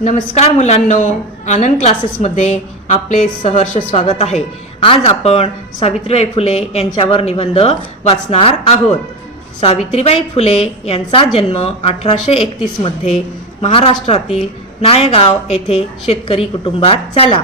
नमस्कार मुलांनो आनंद क्लासेसमध्ये आपले सहर्ष स्वागत आहे. आज आपण सावित्रीबाई फुले यांच्यावर निबंध वाचणार आहोत. सावित्रीबाई फुले यांचा जन्म अठराशे एकतीसमध्ये महाराष्ट्रातील नायगाव येथे शेतकरी कुटुंबात झाला.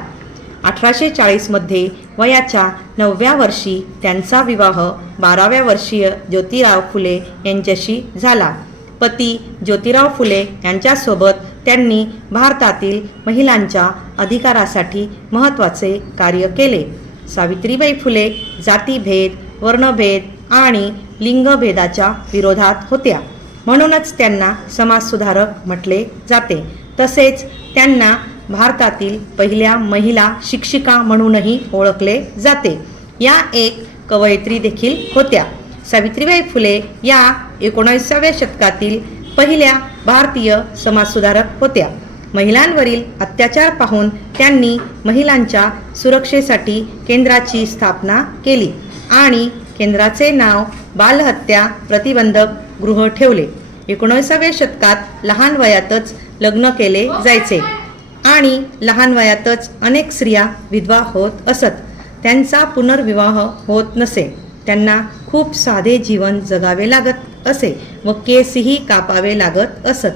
अठराशे चाळीसमध्ये वयाच्या नवव्या वर्षी त्यांचा विवाह बाराव्या वर्षीय ज्योतिराव फुले यांच्याशी झाला. पती ज्योतिराव फुले यांच्यासोबत त्यांनी भारतातील महिलांच्या अधिकारासाठी महत्त्वाचे कार्य केले. सावित्रीबाई फुले जातीभेद वर्णभेद आणि लिंगभेदाच्या विरोधात होत्या. म्हणूनच त्यांना समाजसुधारक म्हटले जाते. तसेच त्यांना भारतातील पहिल्या महिला शिक्षिका म्हणूनही ओळखले जाते. या एक कवयित्री देखील होत्या. सावित्रीबाई फुले या एकोणीसाव्या शतकातील पहिल्या भारतीय समाजसुधारक होत्या. महिलांवरील अत्याचार पाहून त्यांनी महिलांच्या सुरक्षेसाठी केंद्राची स्थापना केली आणि केंद्राचे नाव बालहत्या प्रतिबंधक गृह ठेवले. एकोणीसाव्या शतकात लहान वयातच लग्न केले जायचे आणि लहान वयातच अनेक स्त्रिया विधवा होत असत. त्यांचा पुनर्विवाह होत नसे. त्यांना खूप साधे जीवन जगावे लागत असे व केसही कापावे लागत असत.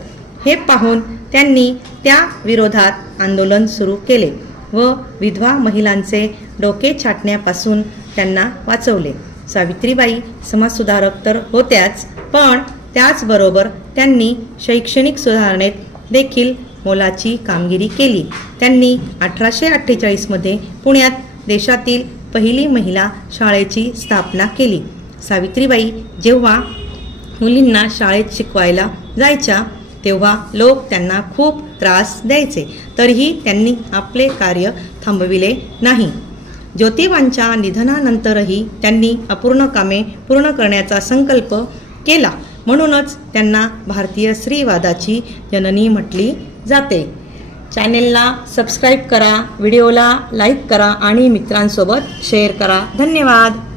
हे पाहून त्यांनी त्या विरोधात आंदोलन सुरू केले व विधवा महिलांचे डोके छाटण्यापासून त्यांना वाचवले. सावित्रीबाई समाजसुधारक तर होत्याच पण त्याचबरोबर त्यांनी शैक्षणिक सुधारणेत देखील मोलाची कामगिरी केली. त्यांनी अठराशे अठ्ठेचाळीसमध्ये पुण्यात देशातील पहिली महिला शाळेची स्थापना केली. सावित्रीबाई जेव्हा मुलींना शाळेत शिकवायला जायच्या तेव्हा लोक त्यांना खूप त्रास द्यायचे. तरीही त्यांनी आपले कार्य थांबविले नाही. ज्योतिबांच्या निधनानंतरही त्यांनी अपूर्ण कामे पूर्ण करण्याचा संकल्प केला. म्हणूनच त्यांना भारतीय स्त्रीवादाची जननी म्हटली जाते. चॅनेलला सबस्क्राईब करा व्हिडिओला लाईक करा आणि मित्रांसोबत शेअर करा. धन्यवाद.